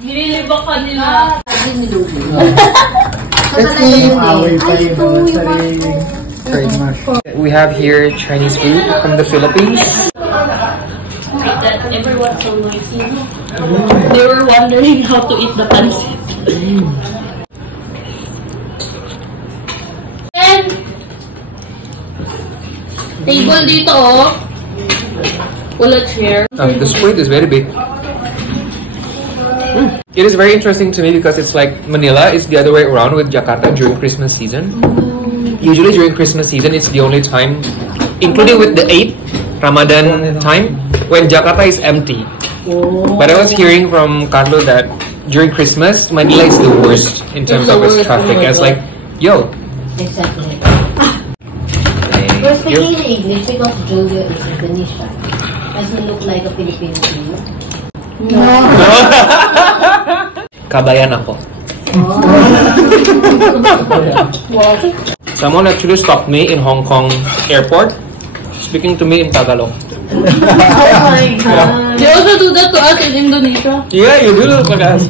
Nililibak ka nila. We have here Chinese food from the Philippines. That everyone's so noisy. They were wondering how to eat the pancit. And table dito oh. Wala chair. The squid is very big. It is very interesting to me because it's like Manila is the other way around with Jakarta during Christmas season. Usually during Christmas season, it's the only time, including with the 8th Ramadan time, when Jakarta is empty. But I was hearing from Carlo that during Christmas, Manila is the worst in terms of its traffic. I was like, yo. Exactly. We're speaking in English because Julio is Indonesia. Does he look like a Filipino to you? No. Kabayan ako. Someone actually stopped me in Hong Kong airport, speaking to me in Tagalog. Oh my god. They also do that to us in Indonesia. Yeah, you do look like us.